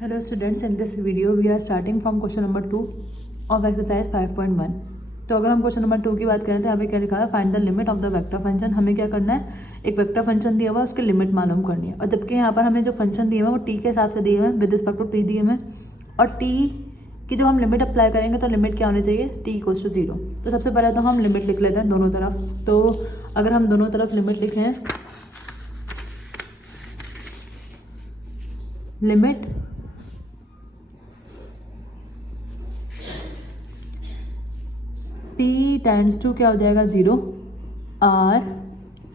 Hello students, in this video we are starting from question number 2 of exercise 5.1। तो अगर हम question number 2 की बात करें तो यहाँ पे क्या लिखा है, find the limit of the vector function. हमें क्या करना है, एक वेक्टर फंक्शन दिया हुआ है, उसकी लिमिट मालूम करनी है। और जबकि यहाँ पर हमें जो फंक्शन दिए हुए हैं वो टी के हिसाब से दिए हुए हैं, विद रिस्पेक्ट टू टी दिए हुए हैं। और टी की जब हम लिमिट अप्लाई करेंगे तो लिमिट क्या होनी चाहिए, टी इक्वल्स टू 0। तो सबसे पहले तो हम लिमिट लिख लेते हैं दोनों तरफ। तो अगर हम दोनों तरफ लिमिट लिखें, लिमिट टी टेंड्स टू क्या हो जाएगा 0 आर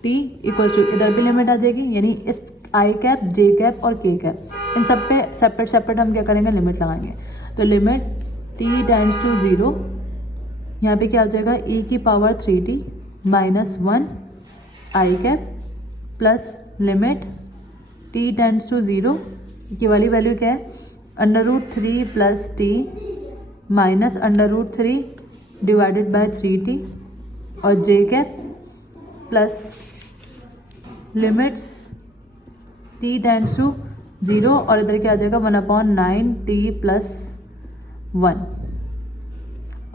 टी इक्वल्स टू, इधर भी लिमिट आ जाएगी, यानी इस आई कैप, जे कैप और के कैप इन सब पे सेपरेट सेपरेट हम क्या करेंगे, लिमिट लगाएंगे। तो लिमिट टी टेंड्स टू 0, यहाँ पे क्या हो जाएगा, e की power 3t minus 1 i cap plus limit t tends to 0 की वाली वैल्यू क्या है, √3 plus t minus √3 divided by 3t और j cap plus limits t tends to 0 और इधर क्या आ जाएगा 1/9t प्लस 1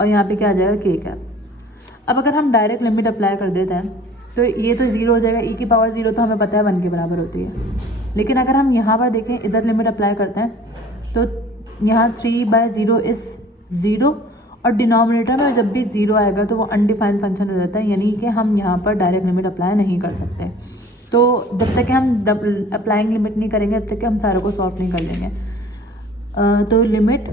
और यहाँ पे क्या आ जाएगा k कैप। अब अगर हम डायरेक्ट लिमिट अप्लाई कर देते हैं तो ये तो 0 हो जाएगा, e की पावर 0 तो हमें पता है 1 के बराबर होती है। लेकिन अगर हम यहाँ पर देखें, इधर लिमिट अप्लाई करते हैं तो यहाँ 3/0 इज़ 0 और डिनोमिनेटर में जब भी 0 आएगा तो वो अनडिफाइंड फंक्शन हो जाता है, यानी कि हम यहाँ पर डायरेक्ट लिमिट अप्लाई नहीं कर सकते। तो जब तक कि हम अप्लाइंग लिमिट नहीं करेंगे तब तक कि हम सारों को सॉल्व नहीं कर लेंगे। तो लिमिट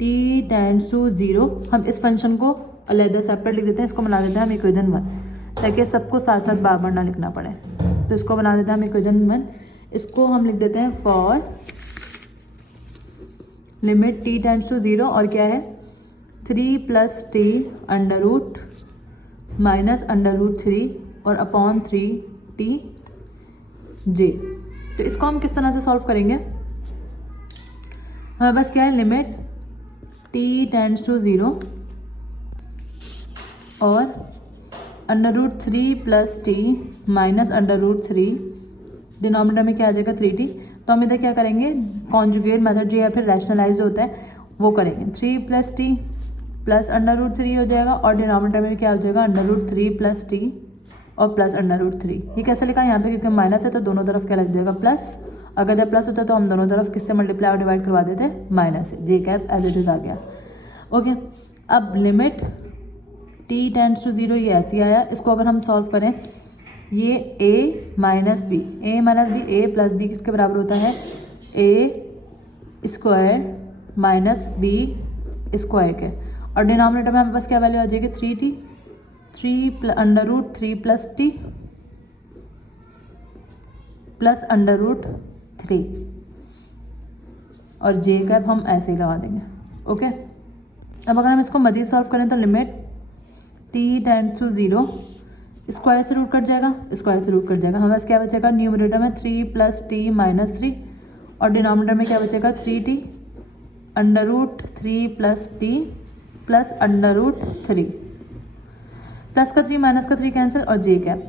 t टेंड्स टू 0, हम इस फंक्शन को अलग सेपरेट लिख देते हैं, इसको बना देते हैं हम इक्वेशन 1 ताकि सबको साथ साथ बार बार ना लिखना पड़े। तो इसको बना देते हैं हम इक्वेशन 1, इसको हम लिख देते हैं for limit t tends to 0 और क्या है 3 plus t under root minus √3 और अपॉन 3t जे। तो इसको हम किस तरह से सॉल्व करेंगे, हमें बस क्या है, लिमिट t टेंड्स टू 0 और √3 प्लस टी माइनस √3, डिनोमिनेटर में क्या आ जाएगा 3t। तो हम इधर क्या करेंगे, कॉन्जुगेट मेथड जो या फिर रैशनलाइज होता है वो करेंगे। 3 प्लस टी प्लस √3 हो जाएगा और डिनोमिनेटर में क्या हो जाएगा √3 प्लस टी और प्लस √3। ये कैसे लिखा है यहाँ पे, क्योंकि माइनस है तो दोनों तरफ क्या लग जाएगा प्लस। अगर जब प्लस होता तो हम दोनों तरफ किससे मल्टीप्लाई और डिवाइड करवा देते, माइनस से। जे कैप एज इट इज आ गया। ओके, अब लिमिट t टेंड्स टू 0 ये ऐसे आया, इसको अगर हम सॉल्व करें, ये a minus b, a plus b किसके बराबर होता है, a square minus b square के। और डिनोमिनेटर में हमारे पास क्या वैल्यू आ जाएगी 3t, 3 प्लस टी प्लस √3 और जे कैप हम ऐसे ही लगा देंगे। ओके, अब अगर हम इसको मजीद सॉल्व करें तो limit t tends to 0, square से रूट कट जाएगा, स्क्वायर से रूट कट जाएगा, हमारे पास क्या बचेगा, न्यूमरेटर में 3 प्लस टी माइनस 3 और डिनोमिनेटर में क्या बचेगा 3t √3 plus T plus √3, plus का 3 माइनस का 3 कैंसिल और जे कैप,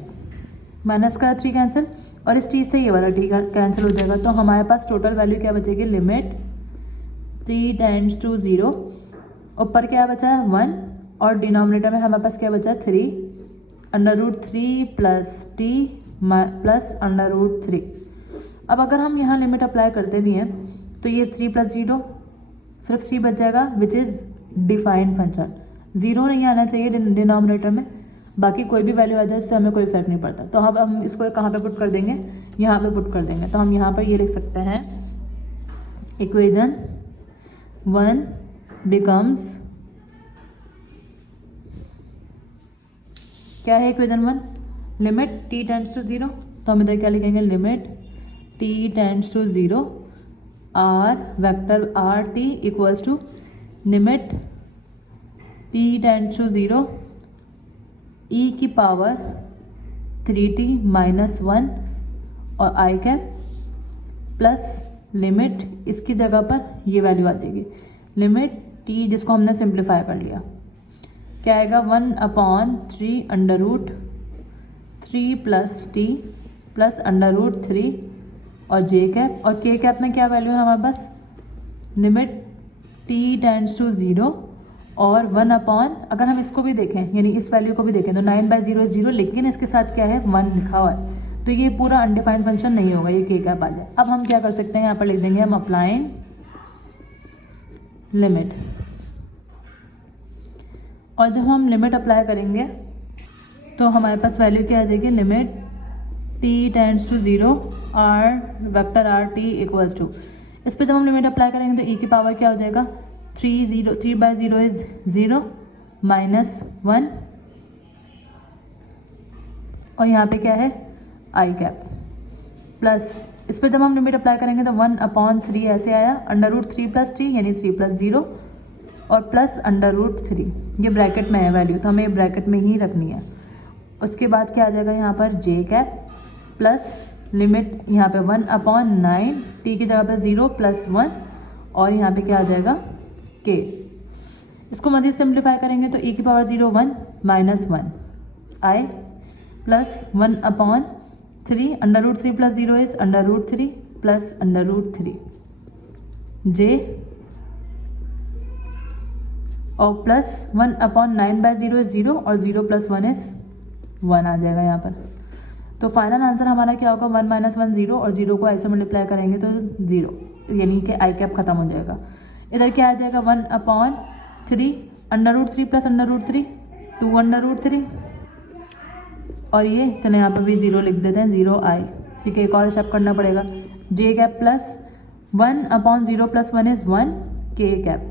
माइनस का 3 कैंसिल और इस टी से ये वाला टी कैंसिल हो जाएगा। तो हमारे पास टोटल वैल्यू क्या बचेगी, लिमिट t टेंड्स टू 0, ऊपर क्या बचा है 1 और डिनोमिनेटर में हमारे पास क्या बचा है 3 √3 प्लस टी प्लस √3। अब अगर हम यहाँ लिमिट अप्लाई करते भी हैं तो ये 3 प्लस 0 सिर्फ 3 बच जाएगा, विच इज़ डिफाइंड फंक्शन। 0 नहीं आना चाहिए डिनोमिनेटर में, बाकी कोई भी वैल्यू आ जाए इससे हमें कोई फर्क नहीं पड़ता। तो हम इसको कहाँ पे पुट कर देंगे, यहाँ पे पुट कर देंगे। तो हम यहाँ पर ये लिख सकते हैं, इक्वेशन 1 बिकम्स, क्या है equation 1, limit t tends to 0। तो हम इधर क्या लिखेंगे, limit t tends to 0 r vector r t equals to limit t tends to 0 e की पावर 3t माइनस 1 और आई कैप प्लस लिमिट, इसकी जगह पर ये वैल्यू आ जाएगी, लिमिट t जिसको हमने सिंप्लीफाई कर लिया, क्या आएगा 1/3 √3 प्लस टी प्लस √3 और जे कैप, और के कैप में क्या वैल्यू है हमारे पास लिमिट टी टेंड्स टू 0 और 1 अपॉन, अगर हम इसको भी देखें यानी इस वैल्यू को भी देखें तो 9/0 इज 0, लेकिन इसके साथ क्या है 1 लिखा हुआ है, तो ये पूरा अनडिफाइंड फंक्शन नहीं होगा, ये के कैप आ जाए। अब हम क्या कर सकते हैं, यहाँ पर लिख देंगे हम अप्लाइंग लिमिट, और जब हम लिमिट अप्लाई करेंगे तो हमारे पास वैल्यू क्या आ जाएगी, limit t tends to 0 r vector r t equals to, इस पर जब हम लिमिट अप्लाई करेंगे तो e की पावर क्या हो जाएगा, 3/0 इज 0 माइनस 1, और यहाँ पे क्या है आई कैप, प्लस इस पर जब हम लिमिट अप्लाई करेंगे तो 1/3 ऐसे आया, √3 + t यानी 3 + 0 और प्लस √3, ये ब्रैकेट में है वैल्यू तो हमें ब्रैकेट में ही रखनी है। उसके बाद क्या आ जाएगा यहाँ पर जे कैप प्लस लिमिट यहाँ पे 1/9, t की जगह पे 0 + 1, और यहाँ पे क्या आ जाएगा k। इसको मज़ीद सिंप्लीफाई करेंगे तो e की power 0 1 minus 1 i plus 1/3, √3 + 0 is √3 plus √3 j, और प्लस 1/9/0 इज 0 और 0 + 1 इज 1 आ जाएगा यहाँ पर। तो फाइनल आंसर हमारा क्या होगा, 1 - 1 0, और 0 को ऐसे मल्टीप्लाई करेंगे तो 0, यानी कि आई कैप खत्म हो जाएगा। इधर क्या आ जाएगा 1/3, √3 + √3 2√3, और ये चले यहाँ पर भी 0 लिख देते हैं, 0 आई, ठीक है। एक और स्टेप करना पड़ेगा, जे कैप प्लस 1/0 + 1 इज 1 के कैप।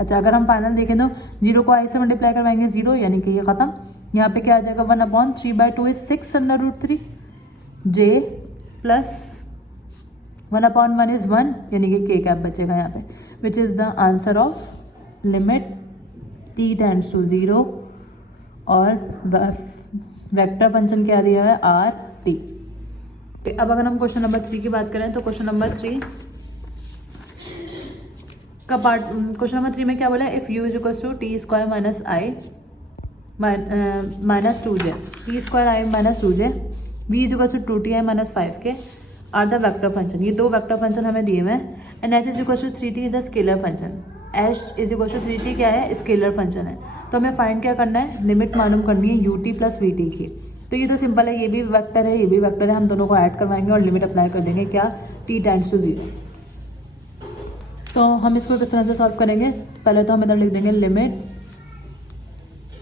अच्छा, अगर हम फाइनल देखें तो 0 को आई से मल्टीप्लाई करवाएंगे 0, यानी कि ये खत्म। यहाँ पे क्या आ जाएगा 1/3/2 इज 6√3, जे प्लस 1/1 इज 1, यानी कि के कैप बचेगा यहाँ पे, which is the answer of limit t tends to 0 और वेक्टर फंक्शन क्या दिया है आर टी। अब अगर हम क्वेश्चन नंबर 3 की बात करें तो क्वेश्चन नंबर 3 का पार्ट, क्वेश्चन नंबर 3 में क्या बोला है, if u = t² - i - 2j, t² i - 2j, v = 2ti - 5k are the vector function. ये दो वेक्टर फंक्शन हमें दिए हुए हैं, and h = 3t is a scalar function. h = 3t क्या है, स्केलर फंक्शन है। तो हमें फाइंड क्या करना है, लिमिट मालूम करनी है ut + vt की। तो ये तो सिंपल है, ये भी वेक्टर है, ये भी वेक्टर है, हम दोनों को ऐड करवाएंगे और लिमिट अप्लाई कर देंगे क्या, t टेंड्स टू 0। तो हम इसको किस तरह से सॉल्व करेंगे, पहले तो हम इधर लिख देंगे लिमिट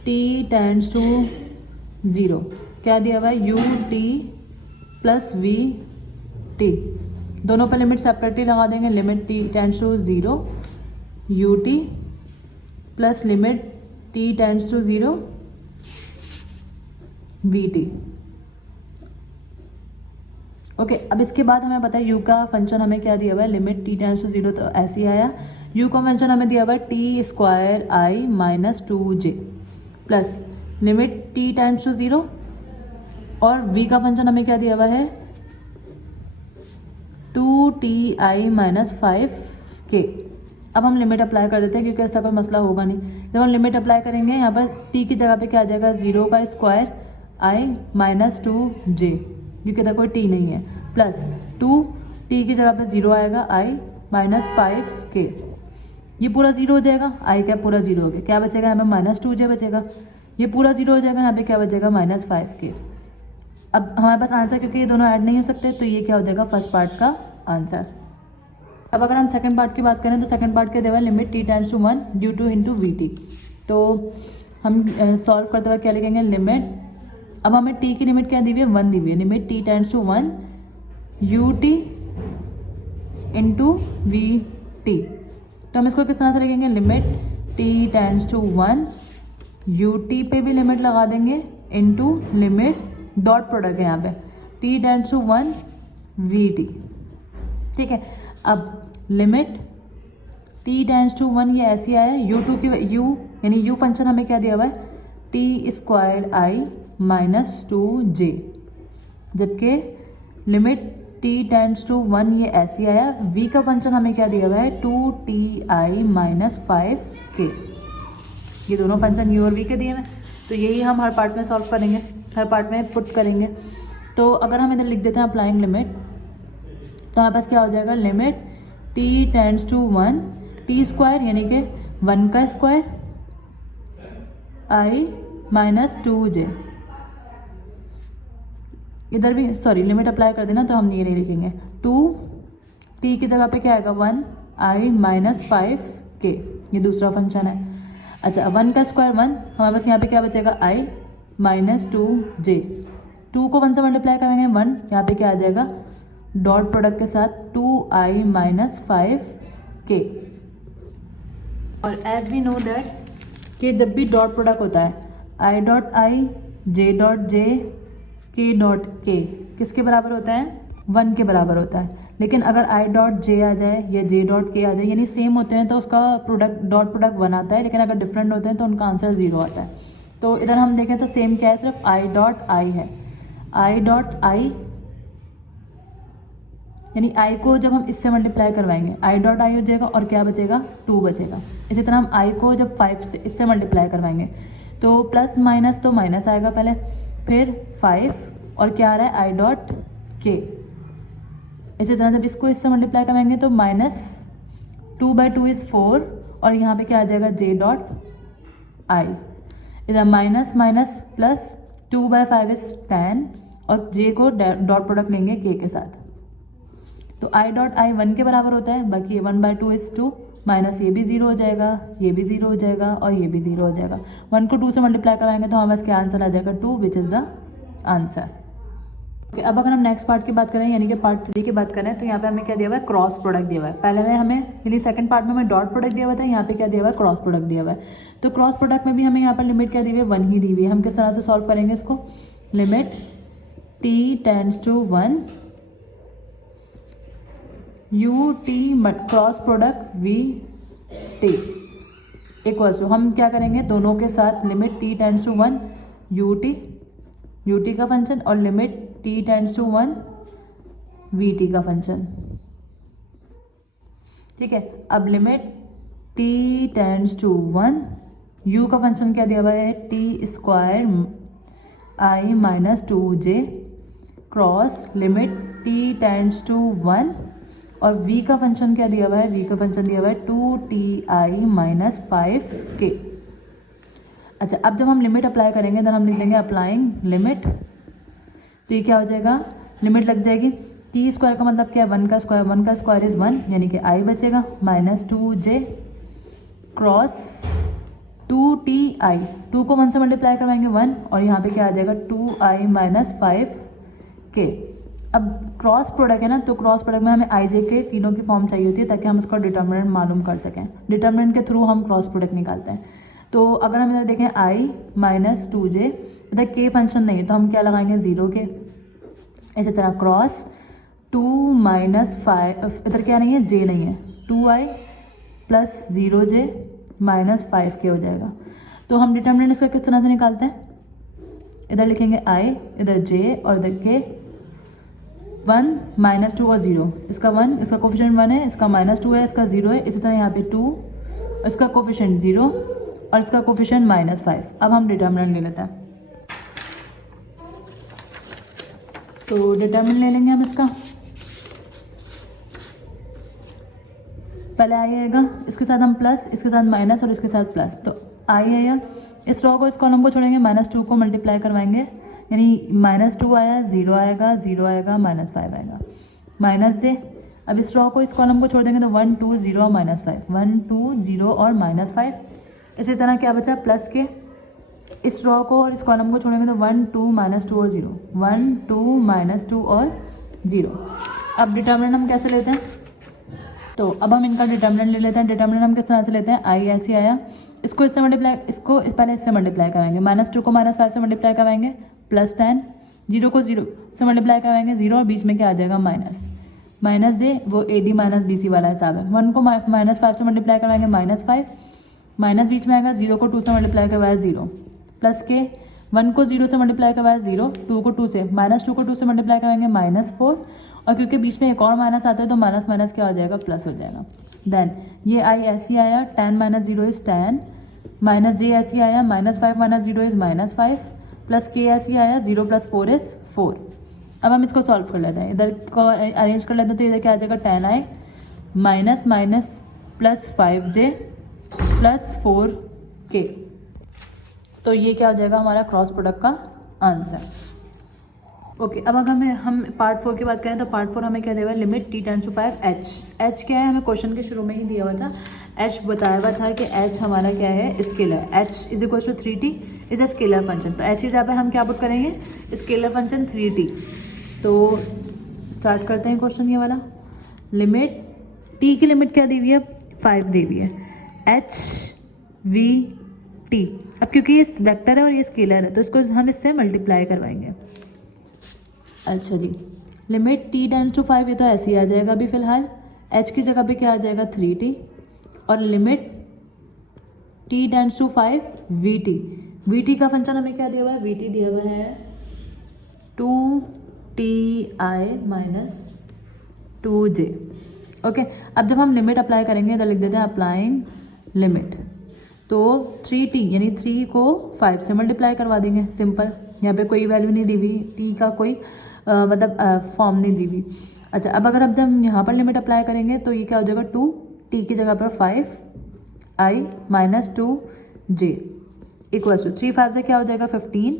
t टेंड्स टू 0, क्या दिया हुआ है ut + vt, दोनों पर लिमिट सेपरेटली लगा देंगे, limit t tends to 0 ut plus limit t tends to 0 vt। Okay, अब इसके बाद हमें पता है u का फंक्शन हमें क्या दिया हुआ है, लिमिट t टेंड्स टू 0, तो ऐसे ही आया। u का फंक्शन हमें दिया हुआ है t² i - 2j plus limit t tends to 0, और v का फंक्शन हमें क्या दिया हुआ है 2ti - 5k। अब हम लिमिट अप्लाई कर देते हैं क्योंकि ऐसा कोई मसला होगा नहीं। जब हम लिमिट अप्लाई करेंगे यहाँ पर t की जगह पे क्या आ जाएगा 0 का स्क्वायर i - 2j, क्योंकि इधर कोई t नहीं है, प्लस 2t की जगह पे 0 आएगा i - 5k, ये पूरा 0 हो जाएगा, i क्या पूरा 0 हो गया, क्या बचेगा यहाँ पे -2j बचेगा, ये पूरा 0 हो जाएगा, यहाँ पे क्या बचेगा -5k। अब हमारे पास आंसर, क्योंकि ये दोनों ऐड नहीं हो सकते, तो ये क्या हो जाएगा फर्स्ट पार्ट का आंसर। अब अगर हम सेकंड पार्ट की बात करें तो सेकंड पार्ट क्या देवा है, लिमिट t टेंड्स टू 1 ड्यू टू इंटू vt। तो हम सॉल्व करते हुए क्या लिखेंगे, लिमिट, अब हमें t की लिमिट क्या दी हुई है 1 दी हुई है, limit t tends to 1 ut into vt। तो हम इसको किस तरह से लिखेंगे, limit t tends to 1 ut पे भी लिमिट लगा देंगे इंटू लिमिट, डॉट प्रोडक्ट है यहाँ पे, t टेंड्स टू 1 vt, ठीक है। अब लिमिट t टेंड्स टू 1 ये ऐसी आया, u2 की u यानी u फंक्शन हमें क्या दिया हुआ है t² i - 2j, जबकि लिमिट t टेंड्स टू 1 ये ऐसी आया, v का फंक्शन हमें क्या दिया हुआ है 2ti - 5k। ये दोनों फंक्शन u और v के दिए हैं, तो यही हम हर पार्ट में सॉल्व करेंगे, हर पार्ट में पुट करेंगे। तो अगर हम इधर लिख देते हैं अप्लाइंग लिमिट, तो हमारे पास क्या हो जाएगा, limit t t tends to 1 t square यानी कि 1 का स्क्वायर आई माइनस 2j। इधर भी सॉरी लिमिट अप्लाई कर देना तो हम ये नहीं लिखेंगे। 2 टी की जगह पे क्या आएगा 1 आई माइनस 5k, ये दूसरा फंक्शन है। अच्छा 1 का स्क्वायर 1, हमारे पास यहाँ पे क्या बचेगा आई माइनस 2j। 2 को 1 से मल्टीप्लाई करेंगे 1, यहाँ पे क्या आ जाएगा डॉट प्रोडक्ट के साथ 2i माइनस 5k। और एज वी नो दैट कि जब भी डॉट प्रोडक्ट होता है i dot I j dot j k dot k किसके बराबर होता है 1 के बराबर होता है। लेकिन अगर i डॉट j आ जाए या j डॉट k आ जाए यानी सेम होते हैं तो उसका प्रोडक्ट डॉट प्रोडक्ट 1 आता है, लेकिन अगर डिफरेंट होते हैं तो उनका आंसर 0 आता है। तो इधर हम देखें तो सेम क्या है, सिर्फ i डॉट i है। i डॉट i यानी i को जब हम इससे मल्टीप्लाई करवाएंगे i डॉट i हो जाएगा और क्या बचेगा 2 बचेगा। इसी तरह हम i को जब 5 से इससे मल्टीप्लाई करवाएंगे तो प्लस माइनस तो माइनस आएगा पहले, फिर 5 और क्या आ रहा है i डॉट k। इसी तरह जब इसको इससे मल्टीप्लाई करवाएंगे तो माइनस 2/2 इज़ 4 और यहाँ पे क्या आ जाएगा j डॉट i। इधर माइनस माइनस प्लस 2/5 इज़ 10 और j को डॉट प्रोडक्ट लेंगे k के साथ। तो i डॉट i 1 के बराबर होता है, बाकी 1/2 इज़ 2, माइनस ये भी 0 हो जाएगा, ये भी 0 हो जाएगा और ये भी 0 हो जाएगा। 1 को 2 से मल्टीप्लाई कराएंगे तो हमारे पास क्या आंसर आ जाएगा 2, विच इज़ द आंसर। ओके, अब अगर हम नेक्स्ट पार्ट की बात करें यानी कि पार्ट 3 की बात करें तो यहाँ पे हमें क्या दिया हुआ है क्रॉस प्रोडक्ट दिया हुआ है। पहले में हमें यानी सेकंड पार्ट में हमें डॉट प्रोडक्ट दिया हुआ था, यहाँ पे क्या दिया हुआ है क्रॉस प्रोडक्ट दिया हुआ है। तो क्रॉस प्रोडक्ट में भी हमें यहाँ पर लिमिट क्या दी हुई है 1 ही दी हुई है। हम किस तरह से सॉल्व करेंगे इसको, limit t tends to 1 u t cross product v t equals to, हम क्या करेंगे दोनों के साथ limit t tends to 1 u t का फंक्शन और limit t tends to 1 v t का फंक्शन। ठीक है, अब limit t tends to 1 u का फंक्शन क्या दिया हुआ है t square i minus 2j cross limit t tends to 1 और v का फंक्शन क्या दिया हुआ है, v का फंक्शन दिया हुआ है 2ti माइनस 5k। अच्छा, अब जब हम लिमिट अप्लाई करेंगे तो हम लिख देंगे अप्लाइंग लिमिट, तो ये क्या हो जाएगा लिमिट लग जाएगी t स्क्वायर का मतलब क्या है 1 का स्क्वायर इज 1 यानी कि i बचेगा माइनस 2j क्रॉस 2ti, 2 को 1 से मल्टीप्लाई करवाएंगे 1 और यहाँ पे क्या आ जाएगा 2i माइनस 5k। अब क्रॉस प्रोडक्ट है ना, तो क्रॉस प्रोडक्ट में हमें आई जे के तीनों की फॉर्म चाहिए होती है ताकि हम उसका डिटर्मिनेंट मालूम कर सकें। डिटर्मिनेंट के थ्रू हम क्रॉस प्रोडक्ट निकालते हैं। तो अगर हम इधर देखें i माइनस 2j, इधर k फंक्शन नहीं है तो हम क्या लगाएंगे 0 के। इसी तरह क्रॉस 2 माइनस 5, इधर क्या नहीं है j नहीं है, 2i plus 0j minus 5k हो जाएगा। तो हम डिटर्मिनेंट इसका किस तरह से निकालते हैं, इधर लिखेंगे i, इधर j और इधर k, 1 माइनस 2 और 0, इसका 1, इसका कोफिशिएंट 1 है, इसका माइनस 2 है, इसका 0 है। इसी तरह यहाँ पे 2, इसका कोफिशिएंट 0 और इसका कोफिशिएंट माइनस 5। अब हम डिटर्मिनेंट ले लेते हैं, तो डिटर्मिनेंट ले लेंगे हम इसका। पहले आई आएगा, इसके साथ हम प्लस, इसके साथ माइनस और इसके साथ प्लस, तो आई आया। इस रो को इस कॉलम को छोड़ेंगे, माइनस 2 को मल्टीप्लाई करवाएंगे यानी माइनस 2 आया, 0 आएगा, 0 आएगा, माइनस 5 आएगा, माइनस से। अब इस रो को इस कॉलम को छोड़ देंगे तो 1 2 0 और माइनस 5, 1 2 0 और माइनस 5। इसी तरह क्या बचा प्लस के, इस रो को और इस कॉलम को छोड़ेंगे तो 1 2 माइनस 2 और 0, 1 2 माइनस 2 और 0। अब डिटर्मिनेंट हम कैसे लेते हैं, तो अब हम इनका डिटर्मिनेंट ले लेते हैं। डिटर्मिनेंट हम किस तरह से लेते हैं, आई ऐसे आया, इसको इससे मल्टीप्लाई, इसको पहले इससे मल्टीप्लाई कराएंगे, माइनस 2 को माइनस 5 से मल्टीप्लाई कराएंगे प्लस 10, 0 को 0 से मल्टीप्लाई कराएंगे 0 और बीच में क्या आ जाएगा माइनस, माइनस जे वो a d minus b c वाला हिसाब है। 1 को माइनस 5 से मल्टीप्लाई कराएंगे माइनस 5, माइनस बीच में आएगा, 0 को 2 से मल्टीप्लाई करवाया 0 प्लस के, 1 को 0 से मल्टीप्लाई करवाया 0, 2 को 2 से, माइनस 2 को 2 से मल्टीप्लाई कराएंगे माइनस 4 और क्योंकि बीच में एक और माइनस आता है तो माइनस माइनस क्या हो जाएगा प्लस हो जाएगा। देन ये आई ऐसी आया, 10 माइनस 0 इज 10, माइनस जे ऐसी आया, minus 5 minus 0 is minus 5, plus के ऐसी आया, 0 प्लस 4 इज 4। अब हम इसको सॉल्व कर लेते हैं, इधर को अरेंज कर लेते हैं तो इधर क्या आ जाएगा 10i minus minus plus 5j plus 4k। तो ये क्या हो जाएगा हमारा क्रॉस प्रोडक्ट का आंसर। ओके, अब अगर हम पार्ट 4 की बात करें तो पार्ट 4 हमें क्या दिया हुआ है, limit t tends to 5 h क्या है, हमें क्वेश्चन के शुरू में ही दिया हुआ था। h बताया हुआ था कि h हमारा क्या है, scalar. h is equal to 3t is a scalar function. तो h की जगह पे हम क्या पुट करेंगे, स्केलर फंक्शन 3t। तो स्टार्ट करते हैं क्वेश्चन ये वाला। लिमिट t की लिमिट क्या दी हुई है, 5 दी हुई है, h v t। अब क्योंकि ये वेक्टर है और ये स्केलर है तो इसको हम इससे मल्टीप्लाई करवाएंगे। अच्छा जी, लिमिट t टेंड्स टू 5, ये तो ऐसे ही आ जाएगा अभी फिलहाल। h की जगह पे क्या आ जाएगा 3t, और limit t tends to 5 vt। vt का फंक्शन हमें क्या दिया हुआ है, vt दिया हुआ है 2ti माइनस 2j। ओके, अब जब हम लिमिट अप्लाई करेंगे तो लिख देते हैं अप्लाइंग लिमिट। तो 3t यानी 3 को 5 से मल्टीप्लाई करवा देंगे, सिंपल। यहाँ पे कोई वैल्यू नहीं दी हुई, t का कोई मतलब फॉर्म नहीं दी हुई। अच्छा, अब अगर अब हम यहाँ पर लिमिट अप्लाई करेंगे तो ये क्या हो जाएगा, 2t की जगह पर 5i minus 2j equals to 3 5 से क्या हो जाएगा 15।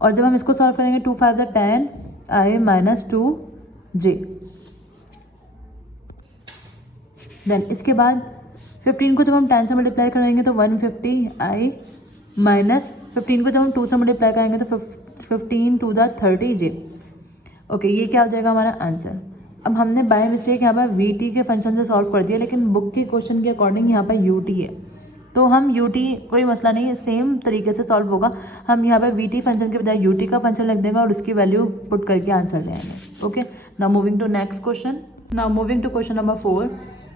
और जब हम इसको सॉल्व करेंगे 2 5 से 10i माइनस 2j। देन इसके बाद 15 को जब हम 10 से मल्टीप्लाई करेंगे तो 150i माइनस 15 को जब हम 2 से मल्टीप्लाई करेंगे तो 15 टू द 30j। ओके, ये क्या हो जाएगा हमारा आंसर। अब हमने बाय मिस्टेक यहाँ पर vt के फंक्शन से सॉल्व कर दिया, लेकिन बुक के क्वेश्चन के अकॉर्डिंग यहाँ पर ut है, तो हम ut कोई मसला नहीं है, सेम तरीके से सॉल्व होगा। हम यहाँ पर vt फंक्शन के बजाय ut का फंक्शन लिख देंगे और उसकी वैल्यू पुट करके आंसर ले आएंगे। Okay, now moving to next question. Now moving to question number 4।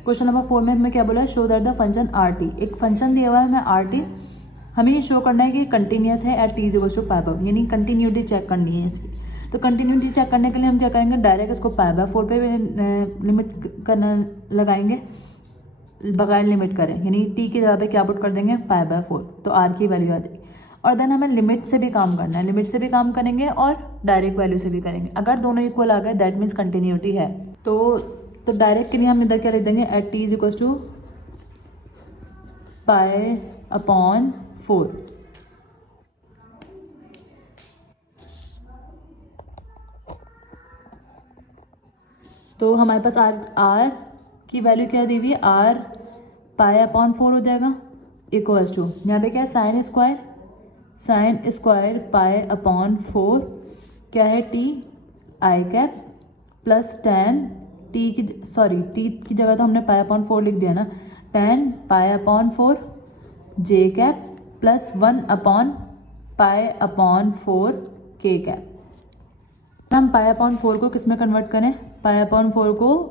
Question number 4 में हमें क्या बोला है, show that the function rt। एक फंक्शन दिया हुआ है हमें rt, हमें ये शो करना है कि कंटिन्यूस है at t equal to pi by, यानी कंटिन्यूटी चेक करनी है इसकी। तो कंटिन्यूटी चेक करने के लिए हम क्या करेंगे, डायरेक्ट इसको पाई बाय 4 पे लिमिट करना लगाएंगे बगैर लिमिट करें, यानी t की जगह पे क्या पुट कर देंगे पाई बाय 4, तो r की वैल्यू आ जाएगी। और देन हमें लिमिट से भी काम करना है, लिमिट से भी काम करेंगे और डायरेक्ट वैल्यू से भी करेंगे। अगर दोनों इक्वल आ गए दैट मीन्स कंटिन्यूटी है। तो डायरेक्ट के लिए हम इधर क्या लिख देंगे, at t is equal to pi upon 4। तो हमारे पास r की वैल्यू क्या दी हुई है, r पाई अपॉन 4 हो जाएगा इक्वल्स टू, यहाँ पे क्या है साइन स्क्वायर पाई अपॉन 4 क्या है t आई कैप प्लस टेन t की जगह तो हमने पाई अपॉन 4 लिख दिया ना, 10 पाई upon 4 j cap plus 1 upon pi upon 4 k cap. हम पाई अपॉन 4 को किस में कन्वर्ट करें, पाई अपॉन 4 को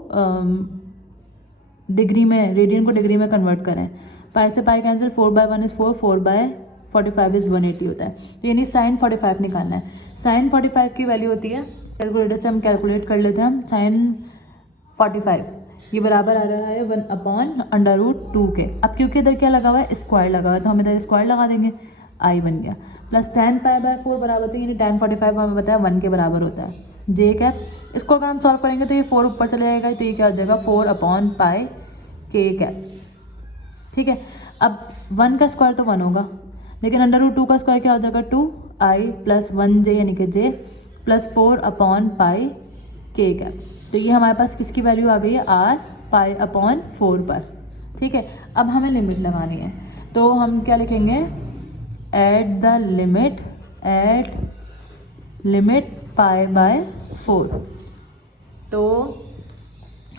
डिग्री में, रेडियन को डिग्री में कन्वर्ट करें। पाई से pi cancel, 4 by 1 is 4, 4 by 45 is 180 होता है। तो यानी साइन 45 निकालना है। साइन 45 की वैल्यू होती है, कैलकुलेटर से हम कैलकुलेट कर लेते हैं हम, साइन 45 ये बराबर आ रहा है 1 अपॉन अंडर रूट 2 के। अब क्योंकि इधर क्या लगा हुआ है, स्क्वायर लगा हुआ है, तो हम इधर स्क्वायर लगा देंगे, आई बन गया, प्लस 10 पाई बाय 4 बराबर होता है, यानी tan 45 हमें बताया 1 के बराबर होता है। जे कैप, इसको अगर हम सॉल्व करेंगे तो ये 4 ऊपर चले जाएगा, तो ये क्या हो जाएगा 4 अपॉन पाई के कैप। ठीक है, अब 1 का स्क्वायर तो 1 होगा, लेकिन अंडर रूट 2 का स्क्वायर क्या हो जाएगा 2i प्लस 1j यानी कि j प्लस 4 अपॉन पाई के कैप। तो ये हमारे पास किसकी वैल्यू आ गई है, r पाई अपॉन 4 पर। ठीक है, अब हमें लिमिट लगानी है, तो हम क्या लिखेंगे, at the limit pi by 4। तो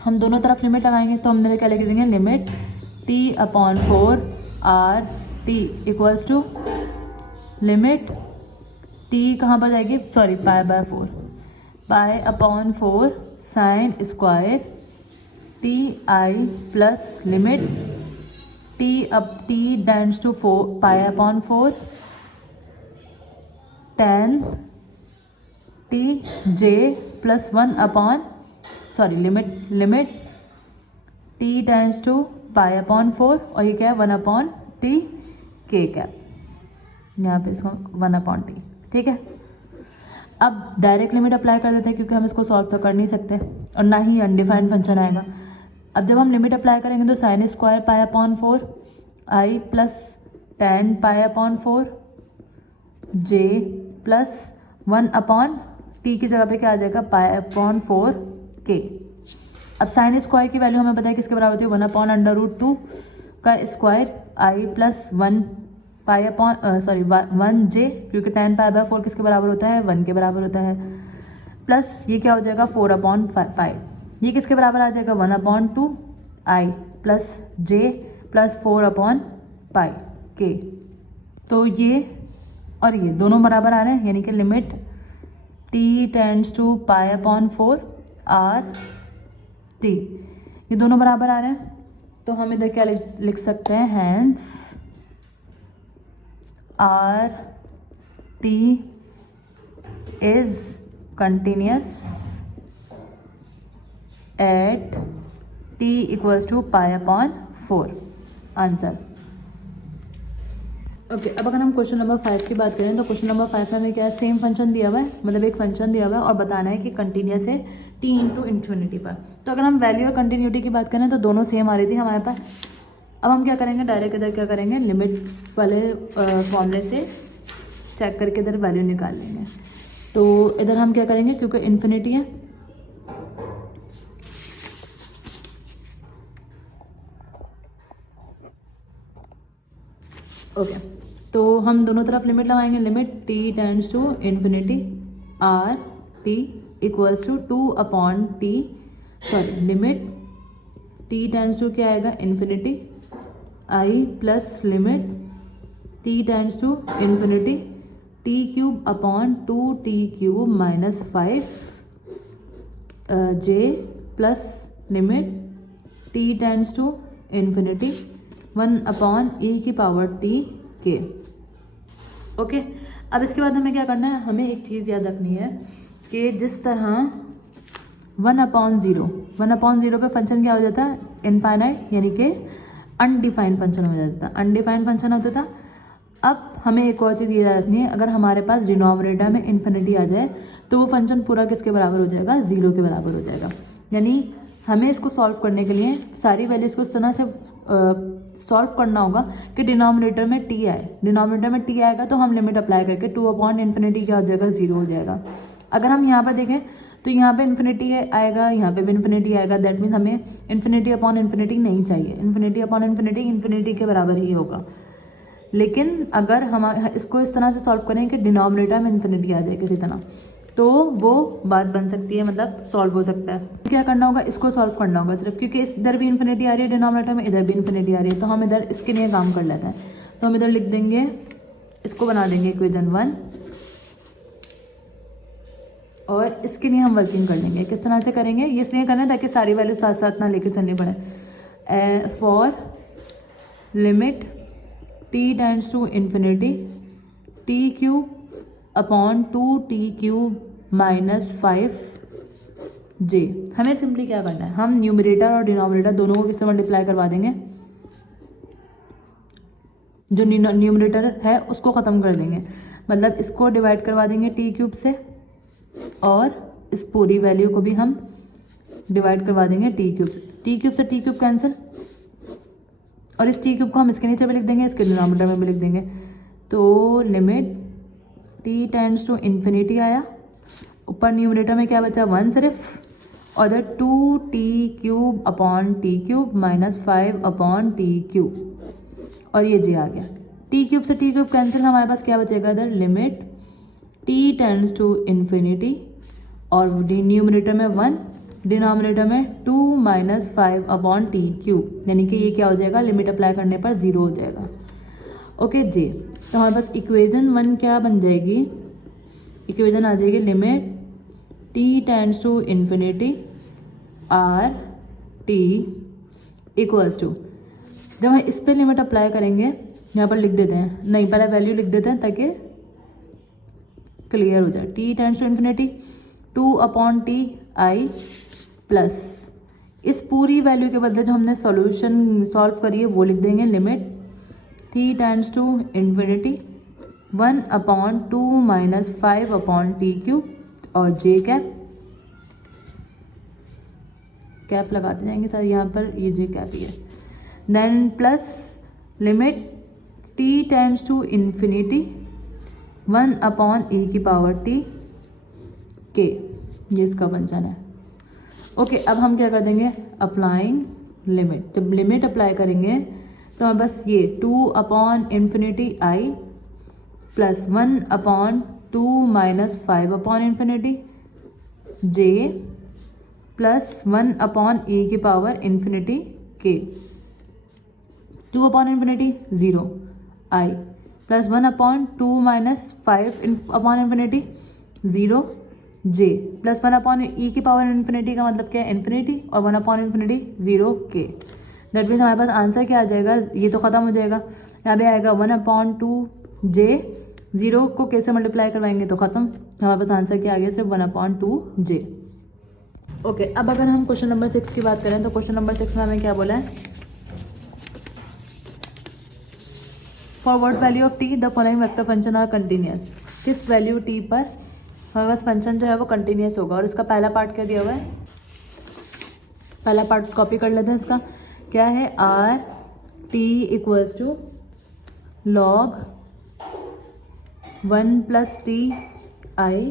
हम दोनों तरफ लिमिट लगाएंगे, तो हमने क्या लिख देंगे, limit t upon 4 r t equals to limit t कहाँ पर जाएगी, sorry pi by 4, pi upon 4 sine square t i plus limit t up t tends to 4 pi upon 4 10 t j plus 1 upon limit t tends to pi upon 4 और ये क्या है 1 upon t k cap, यहाँ पे इसको 1 upon t। ठीक है, अब डायरेक्ट लिमिट अप्लाई कर देते हैं क्योंकि हम इसको सॉल्व तो कर नहीं सकते और ना ही अनडिफाइंड फंक्शन आएगा। अब जब हम लिमिट अप्लाई करेंगे तो साइन स्क्वायर पाई अपॉन 4 आई प्लस टेन पाई अपॉन 4 जे प्लस 1 अपॉन टी की जगह पे क्या आ जाएगा पाई अपॉन 4 के। अब साइन स्क्वायर की वैल्यू हमें पता है किसके बराबर होती है 1 अपॉन अंडर रूट 2 का स्क्वायर आई प्लस 1 पाई अपॉन 1 जे, क्योंकि टेन पाई बाय 4 किसके बराबर होता है 1 के बराबर होता है, प्लस ये क्या हो जाएगा 4 अपॉन पाई, ये किसके बराबर आ जाएगा 1 अपॉन 2 आई प्लस जे प्लस 4 अपॉन पाई के। तो ये और ये दोनों बराबर आ रहे हैं, यानी कि limit t tends to pi upon 4 r t, ये दोनों बराबर आ रहे हैं। तो हम इधर क्या लिख सकते हैं, hence r t is continuous at t equals to pi upon 4। Answer. Okay, अब अगर हम क्वेश्चन नंबर 5 की बात करें तो क्वेश्चन नंबर 5 में हमें क्या है, सेम फंक्शन दिया हुआ है, मतलब एक फंक्शन दिया हुआ है और बताना है कि कंटिन्यूस है टी इंटू इन्फिनिटी पर। तो अगर हम वैल्यू और कंटिन्यूटी की बात करें तो दोनों सेम आ रही थी हमारे पास। अब हम क्या करेंगे, डायरेक्ट इधर क्या करेंगे, लिमिट वाले फॉर्मूले से चेक करके इधर वैल्यू निकाल लेंगे। तो इधर हम क्या करेंगे, क्योंकि इन्फिनिटी है ओके, तो हम दोनों तरफ लिमिट लगाएंगे, limit t tends to infinity r t equals to 2 upon t, sorry limit t tends to क्या आएगा infinity i plus limit t tends to infinity t cube upon 2 t cube minus 5 j plus limit t tends to infinity 1 upon e की power T के। Okay, अब इसके बाद हमें क्या करना है, हमें एक चीज़ याद रखनी है कि जिस तरह 1 अपॉन ज़ीरो पे फंक्शन क्या हो जाता है इनफाइनाइट, यानी कि अनडिफाइंड फंक्शन हो जाता है, अनडिफाइंड फंक्शन होता था। अब हमें एक और चीज़ ये याद रखनी है, अगर हमारे पास डिनोमिनेटर में इन्फिनिटी आ जाए तो वो फंक्शन पूरा किसके बराबर हो जाएगा, 0 के बराबर हो जाएगा। यानी हमें इसको सॉल्व करने के लिए सारी वैल्यूज़ को इस तरह से सॉल्व करना होगा कि डिनोमिनेटर में टी आए, डिनोमिनेटर में टी आएगा तो हम लिमिट अप्लाई करके 2 अपॉन इन्फिनिटी क्या हो जाएगा 0 हो जाएगा। अगर हम यहाँ पर देखें तो यहाँ पे इन्फिनिटी आएगा, यहाँ पे भी इन्फिनिटी आएगा, दैट मीन्स हमें इन्फिनिटी अपॉन इन्फिनिटी नहीं चाहिए, इन्फिनिटी अपॉन इन्फिनिटी के बराबर ही होगा। लेकिन अगर हम इसको इस तरह से सॉल्व करें कि डिनोमिनेटर में इन्फिनिटी आ जाए किसी तरह, तो वो बात बन सकती है, मतलब सॉल्व हो सकता है। क्या करना होगा, इसको सॉल्व करना होगा सिर्फ, क्योंकि इधर भी इन्फिनिटी आ रही है डिनोमिनेटर में, इधर भी इन्फिनिटी आ रही है, तो हम इधर इसके लिए काम कर लेते हैं। तो हम इधर लिख देंगे, इसको बना देंगे इक्वेशन 1 और इसके लिए हम वर्किंग कर लेंगे। किस तरह से करेंगे, ये इसलिए करना है ताकि सारी वैल्यू साथ साथ ना लेके चलनी पड़े। For limit t tends to infinity t cube upon 2 t cube minus 5 j. हमें सिंपली क्या करना है, हम न्यूमरेटर और डिनोमिनेटर दोनों को किससे मल्टीप्लाई करवा देंगे, जो न्यूमरेटर है उसको ख़त्म कर देंगे, मतलब इसको डिवाइड करवा देंगे टी क्यूब से और इस पूरी वैल्यू को भी हम डिवाइड करवा देंगे टी क्यूब से। टी क्यूब से टी क्यूब कैंसिल और इस टी क्यूब को हम इसके नीचे भी लिख देंगे, इसके डिनोमिनेटर में भी लिख देंगे। तो limit t tends to infinity आया, ऊपर न्यूमरेटर में क्या बचा 1 सिर्फ, और इधर 2 t cube upon t cube minus 5 upon t cube, और ये जी आ गया। टी क्यूब से टी क्यूब कैंसिल, हमारे पास क्या बचेगा इधर limit t tends to infinity और न्यूमरेटर में 1, डिनोमिनेटर में 2 माइनस 5 अपॉन टी क्यूब, यानी कि ये क्या हो जाएगा, लिमिट अप्लाई करने पर 0 हो जाएगा। ओके जी, तो हमारे पास इक्वेशन 1 क्या बन जाएगी, इक्वेशन आ जाएगी limit t tends to infinity r t equals to, जब हम इस पर लिमिट अप्लाई करेंगे यहाँ पर लिख देते हैं, नहीं पहले वैल्यू लिख देते हैं ताकि क्लियर हो जाए। T tends to infinity 2 upon t i plus इस पूरी वैल्यू के बदले जो हमने सॉल्यूशन सॉल्व करी है वो लिख देंगे limit t tends to infinity 1 upon 2 minus 5 upon t cube और जे कैप कैप लगाते जाएंगे सर, यहाँ पर ये जे कैप ही है। Then plus limit t tends to infinity 1/e⁻t k, ये इसका फंक्शन है। ओके, अब हम क्या कर देंगे, अप्लाइंग लिमिट। जब लिमिट अप्लाई करेंगे तो हमें बस ये 2/∞i plus 1/2 minus 5/∞ j plus 1/e⁻∞ k, 2/∞ 0 i plus 1/2 minus 5/∞ 0 j plus 1/e⁻∞ का मतलब क्या है, इन्फिनिटी, और 1/∞ 0 k। दैट मीन्स हमारे पास आंसर क्या आ जाएगा, ये तो ख़त्म हो जाएगा, यहाँ पे आएगा 1/2 j, 0 को कैसे मल्टीप्लाई करवाएंगे तो ख़त्म, हमारे पास आंसर क्या आ गया, सिर्फ 1/2 j। ओके, अब अगर हम क्वेश्चन नंबर 6 की बात करें तो क्वेश्चन नंबर 6 में हमें क्या बोला है, for what value of t the following vector function are continuous. किस वैल्यू t पर हमारे पास फंक्शन जो है वो कंटिन्यूस होगा। और इसका पहला पार्ट क्या दिया हुआ है, पहला पार्ट कॉपी कर लेते हैं। इसका क्या है, r t equals to log 1 plus t i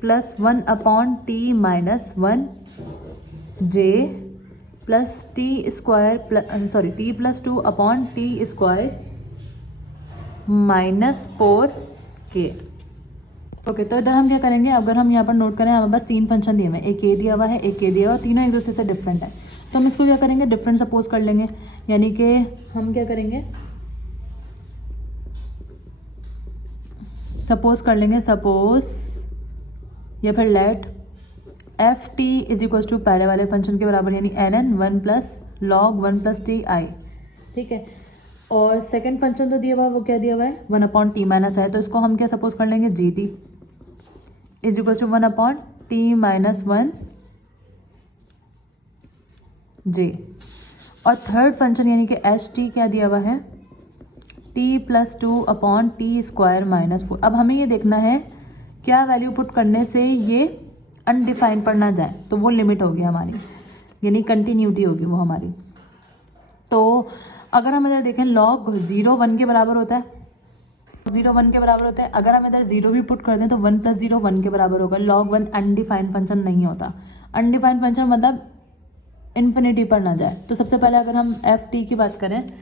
plus 1/t minus 1 j plus t square t plus 2/t square minus 4 के। ओके, तो इधर हम क्या करेंगे, अगर हम यहाँ पर नोट करें हमारे पास 3 फंक्शन दिए हुए हैं, एक ये दिया हुआ है, एक ये दिया हुआ है, तीनों एक दूसरे से डिफरेंट है। तो हम इसको क्या करेंगे, डिफरेंट सपोज कर लेंगे, यानी कि हम क्या करेंगे, सपोज कर लेंगे, सपोज या फिर let f t is equal to पहले वाले फंक्शन के बराबर, यानी NN 1 plus log 1 plus t i, ठीक है। और सेकेंड फंक्शन तो दिया हुआ है, वो क्या दिया हुआ है, 1/t माइनस है, तो इसको हम क्या सपोज कर लेंगे, g t is equal to 1/t minus 1 j. और थर्ड फंक्शन यानी कि एच टी क्या दिया हुआ है, t plus 2/t square minus 4। अब हमें ये देखना है क्या वैल्यू पुट करने से ये अनडिफाइंड पर ना जाए, तो वो लिमिट होगी हमारी, यानी कंटिन्यूटी होगी वो हमारी। तो अगर हम इधर देखें लॉग 0 1 के बराबर होता है, 0 1 के बराबर होता है। अगर हम इधर 0 भी पुट कर दें तो 1 प्लस 0 1 के बराबर होगा। लॉग 1 अनडिफाइंड फंक्शन नहीं होता, अनडिफाइंड फंक्शन मतलब इन्फिनिटी पर ना जाए। तो सबसे पहले अगर हम एफ टी की बात करें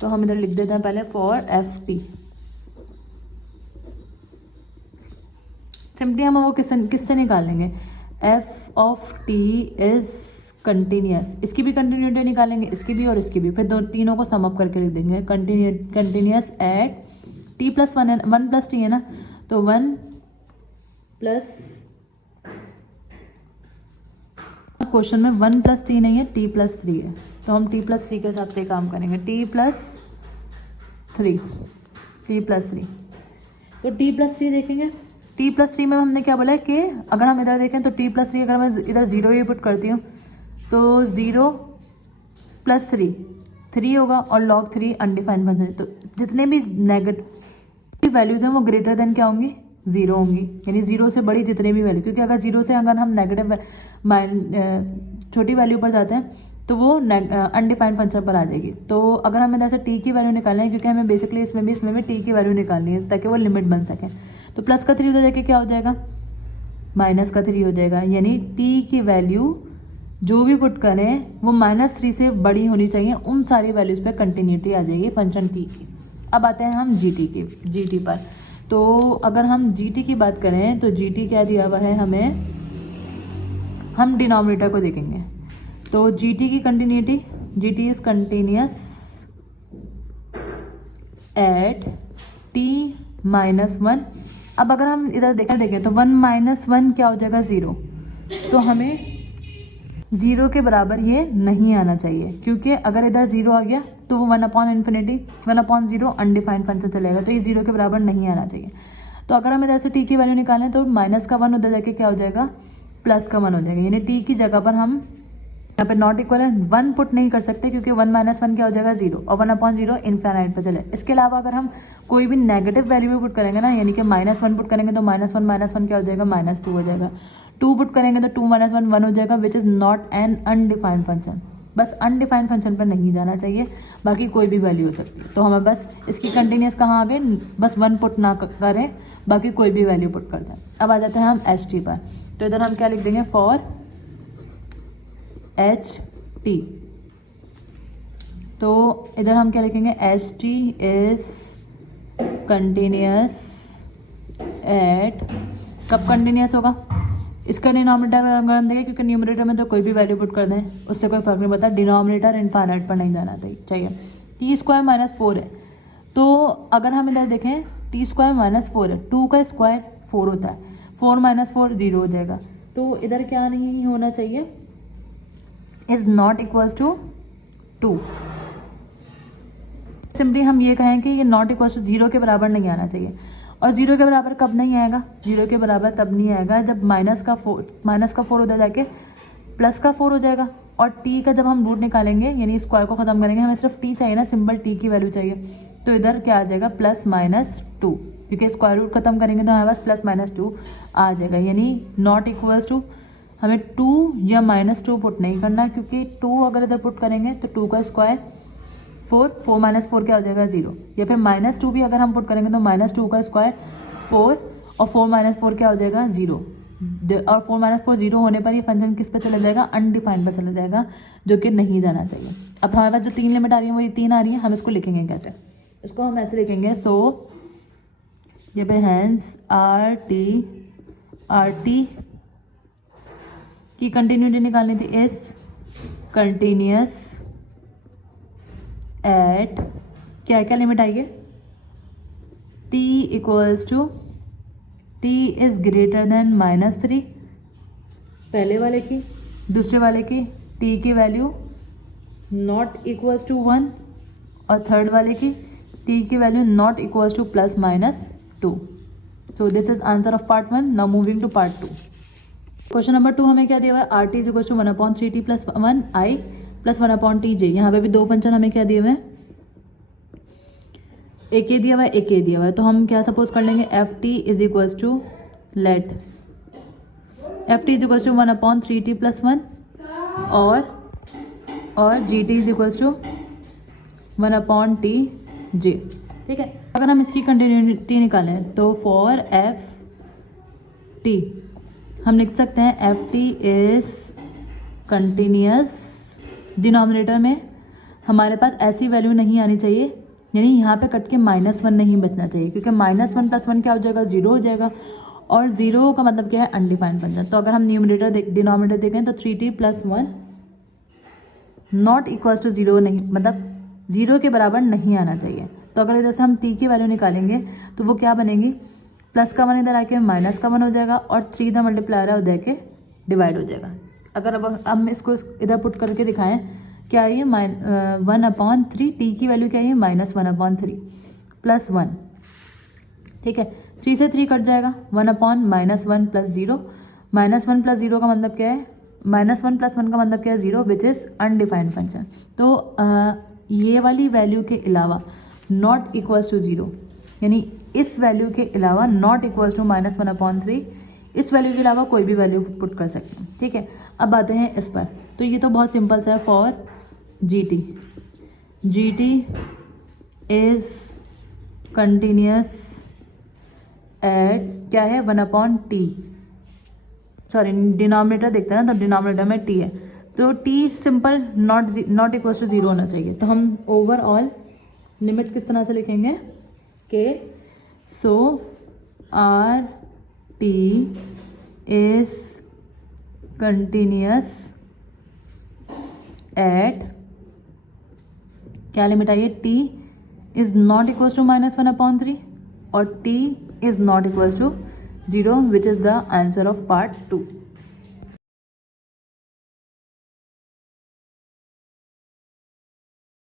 तो हम इधर लिख देते हैं पहले फॉर एफ टी। सिंपली हम वो किससे निकालेंगे, F of T is continuous, इसकी भी कंटिन्यूटी निकालेंगे, इसकी भी और इसकी भी, फिर तीनों को सम अप करके लिख देंगे, continuous at T plus 1 plus T है ना, तो 1 प्लस, क्वेश्चन में 1 प्लस टी नहीं है, टी प्लस 3 है, तो हम टी प्लस 3 के हिसाब से काम करेंगे, टी प्लस 3 तो टी प्लस 3 देखेंगे। टी प्लस 3 में हमने क्या बोला है कि अगर हम इधर देखें तो टी प्लस 3 अगर मैं इधर 0 ही पुट करती हूँ तो 0 प्लस 3 होगा, और लॉग 3 अनडिफाइंड फंक्शन, तो जितने भी नेगेटिव वैल्यूज हैं वो ग्रेटर देन क्या होंगी, 0 होंगी, यानी 0 से बड़ी जितने भी वैल्यू, क्योंकि अगर 0 से अगर हम नेगेटिव छोटी वैल्यू पर जाते हैं तो वो अनडिफाइंड फंक्शन पर आ जाएगी। तो अगर हम इधर से टी की वैल्यू निकालना है, क्योंकि हमें बेसिकली इसमें भी टी की वैल्यू निकालनी है ताकि वो लिमिट बन सके, तो प्लस का 3 उधर जाके क्या हो जाएगा, माइनस का 3 हो जाएगा, यानी टी की वैल्यू जो भी पुट करें वो -3 से बड़ी होनी चाहिए, उन सारी वैल्यूज पे कंटिन्यूटी आ जाएगी फंक्शन टी की। अब आते हैं हम जी टी पर। तो अगर हम जी टी की बात करें तो जी टी क्या दिया हुआ है हमें, हम डिनोमिनेटर को देखेंगे, तो जी टी की continuity, ji t is continuous at T minus 1। अब अगर हम इधर देखें तो 1 माइनस 1 क्या हो जाएगा, 0, तो हमें 0 के बराबर ये नहीं आना चाहिए, क्योंकि अगर इधर 0 आ गया तो वो 1/0 अनडिफाइंड फंक्शन चलेगा, तो ये 0 के बराबर नहीं आना चाहिए। तो अगर हम इधर से टी की वैल्यू निकालें तो माइनस का 1 उधर जाके क्या हो जाएगा, प्लस का 1 हो जाएगा, यानी टी की जगह पर हम यहाँ पे नॉट इक्वल है 1 पुट नहीं कर सकते, क्योंकि 1 माइनस 1 क्या हो जाएगा, 0, और 1/0 इनफाइनाइट पर चले। इसके अलावा अगर हम कोई भी नेगेटिव वैल्यू भी पुट करेंगे ना, यानी कि -1 पुट करेंगे तो -1 क्या हो जाएगा, -2 हो जाएगा। 2 पुट करेंगे तो 2 माइनस 1 1 हो जाएगा, which is not an undefined function. बस अनडिफाइंड फंक्शन पर नहीं जाना चाहिए, बाकी कोई भी वैल्यू हो सकती है। तो हमें बस इसकी कंटिन्यूस कहाँ आ गए, बस 1 पुट ना करें, बाकी कोई भी वैल्यू पुट कर दें। अब आ जाते हैं हम एच टी पर। तो इधर हम क्या लिख देंगे, फॉर एच टी। तो इधर हम क्या लिखेंगे, H T is continuous eight, कब कंटिन्यूस होगा, इसका डिनोमिनेटर अगर हम देखें, क्योंकि न्यूमरेटर में तो कोई भी वैल्यू पुट कर दें उससे कोई फर्क नहीं पड़ता, डिनोमिनेटर इनफाइनाइट पर नहीं जाना चाहिए। टी स्क्वायर माइनस 4 है, तो अगर हम इधर देखें टी स्क्वायर माइनस 4 है, 2 का स्क्वायर 4 होता है, 4 माइनस 4 0 हो जाएगा। तो इधर क्या नहीं होना चाहिए, is not equals to 2। Simply हम ये कहें कि ये नॉट इक्वल्स टू 0 के बराबर नहीं आना चाहिए। और 0 के बराबर कब नहीं आएगा, 0 के बराबर तब नहीं आएगा जब माइनस का 4 उधर जाके प्लस का 4 हो जाएगा। और t का जब हम रूट निकालेंगे, यानी स्क्वायर को ख़त्म करेंगे, हमें सिर्फ t चाहिए ना, सिंपल t की वैल्यू चाहिए। तो इधर क्या आ जाएगा, प्लस माइनस 2, क्योंकि स्क्वायर रूट खत्म करेंगे तो हमारे पास प्लस माइनस 2 आ जाएगा। यानी नॉट इक्वल्स टू, हमें 2 या माइनस 2 पुट नहीं करना, क्योंकि 2 अगर इधर पुट करेंगे तो 2 का स्क्वायर 4, 4 माइनस 4 क्या हो जाएगा 0, या फिर माइनस 2 भी अगर हम पुट करेंगे तो माइनस 2 का स्क्वायर 4, और 4 माइनस 4 क्या हो जाएगा 0। और 4 माइनस 4 0 होने पर ये फंक्शन किस पे चला जाएगा, अनडिफाइंड पर चला जाएगा, जो कि नहीं जाना चाहिए। अब हमारे पास जो 3 लिमिट आ रही है वही 3 आ रही है, हम इसको लिखेंगे कैसे, इसको हम ऐसे लिखेंगे, सो ये पे हैंस आर टी की कंटिन्यूटी निकालनी थी, इस कंटिन्यूस एट क्या क्या लिमिट आएगी, t equals to, t is greater than -3 पहले वाले की, दूसरे वाले की t की वैल्यू नॉट इक्वल्स टू 1, और थर्ड वाले की t की value not equals to plus minus 2। So this is answer of part 1। Now moving to part 2। Question number 2 हमें क्या दिया हुआ है, r t is equals to 1/3t plus 1 i plus 1/tj। यहाँ पे भी दो फंक्शन हमें क्या दिए हुए हैं, एक ये दिया हुआ है, एक ये दिया हुआ है। तो हम क्या सपोज कर लेंगे, f t is equals to, let f t is equals to 1/3t plus 1, और g t is equals to 1/tj। ठीक है, अगर हम इसकी कंटिन्यूटी निकालें तो फॉर एफ टी हम लिख सकते हैं, F t is continuous, denominator में हमारे पास ऐसी वैल्यू नहीं आनी चाहिए, यानी यहाँ पे कट के -1 नहीं बचना चाहिए, क्योंकि -1 + 1 क्या हो जाएगा 0 हो जाएगा, और 0 का मतलब क्या है, अनडिफाइंड फंक्शन। तो अगर हम न्यूमरेटर डिनोमिनेटर देखें तो 3t + 1 नॉट इक्वल्स टू 0 नहीं, मतलब 0 के बराबर नहीं आना चाहिए। तो अगर इधर से हम t की वैल्यू निकालेंगे तो वो क्या बनेगी, प्लस का 1 इधर आके माइनस का 1 हो जाएगा, और 3 इधर मल्टीप्लायर है उधर के डिवाइड हो जाएगा। अगर अब हम इसको इधर पुट करके दिखाएं, क्या है ये 1/3, टी की वैल्यू क्या है -1/3 प्लस 1। ठीक है, 3 से 3 कट जाएगा, 1/-1 प्लस 0, -1 प्लस 0 का मतलब क्या है, -1 + 1 का मतलब क्या है 0, विच इज़ अनडिफाइंड फंक्शन। तो ये वाली वैल्यू के अलावा नॉट इक्वल्स टू 0, यानी इस वैल्यू के अलावा नॉट इक्वल्स टू -1/3, इस वैल्यू के अलावा कोई भी वैल्यू पुट कर सकते हैं। ठीक है, अब आते हैं इस पर। तो ये तो बहुत सिंपल सा है, for ji t is continuous at क्या है 1/t, सॉरी डिनोमिनेटर देखते हैं ना, तो डिनोमिनेटर में t है, तो t simple not equals to 0 होना चाहिए। तो हम ओवरऑल लिमिट किस तरह से लिखेंगे कि so r t is continuous at क्या लिमिट आई है, t is not equals to -1/3 और t is not equals to 0, which is the answer of part 2।